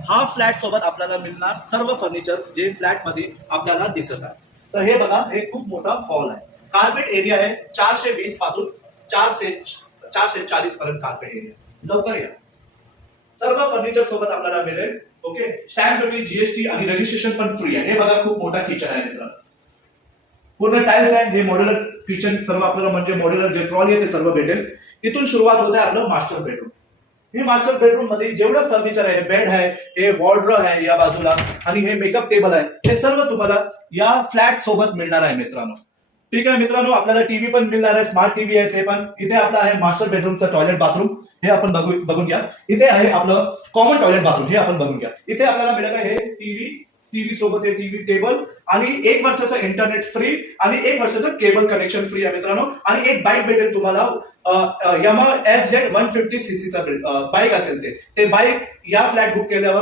हा फ्लॅट सोबत आपल्याला मिळणार सर्व फर्निचर जे फ्लॅट मध्ये आपल्याला दिसत आहे. तर हे बघा, हे खूप मोठा हॉल आहे. कार्पेट एरिया आहे 420 पासून 440 पर्यंत कार्पेट एरिया. लवकर या. सर्व फर्निचर सोबत आपल्याला मिळेल. ओके, स्टॅम्प ड्युटी, जीएसटी आणि रजिस्ट्रेशन पण फ्री आहे. हे बघा, खूप मोठा किचन आहे मित्रांनो. पूर्ण टाइल्स आहे. हे मॉड्युलर किचन सर्व आपल्याला म्हणजे मॉड्युलर जे ट्रॉली आहे ते सर्व भेटेल. इथून सुरुवात होते आपलं मास्टर बेडरूम. हे मास्टर बेडरूम मध्ये जेवढं फर्निचर आहे, बेड आहे, हे वॉर्डरोब आहे या बाजूला, आणि हे मेकअप टेबल आहे, हे सर्व तुम्हाला या फ्लॅट सोबत मिळणार आहे मित्रांनो. ठीक आहे मित्रांनो, आपल्याला टीव्ही पण मिळणार आहे, स्मार्ट टीव्ही आहे ते पण. इथे आपलं आहे मास्टर बेडरूमचं टॉयलेट बाथरूम, हे आपण बघून घ्या. इथे आहे आपलं कॉमन टॉयलेट बाथरूम, हे आपण बघून घ्या. इथे आपल्याला मिळत आहे टीव्ही सोबत हे टीव्ही टेबल आणि 1 वर्षाचं इंटरनेट फ्री आणि 1 वर्षाचं केबल कनेक्शन फ्री आहे मित्रांनो. आणि एक बाईक भेटेल तुम्हाला, यामा FZ 150cc चा बाईक असेल ते बाईक या फ्लॅट बुक केल्यावर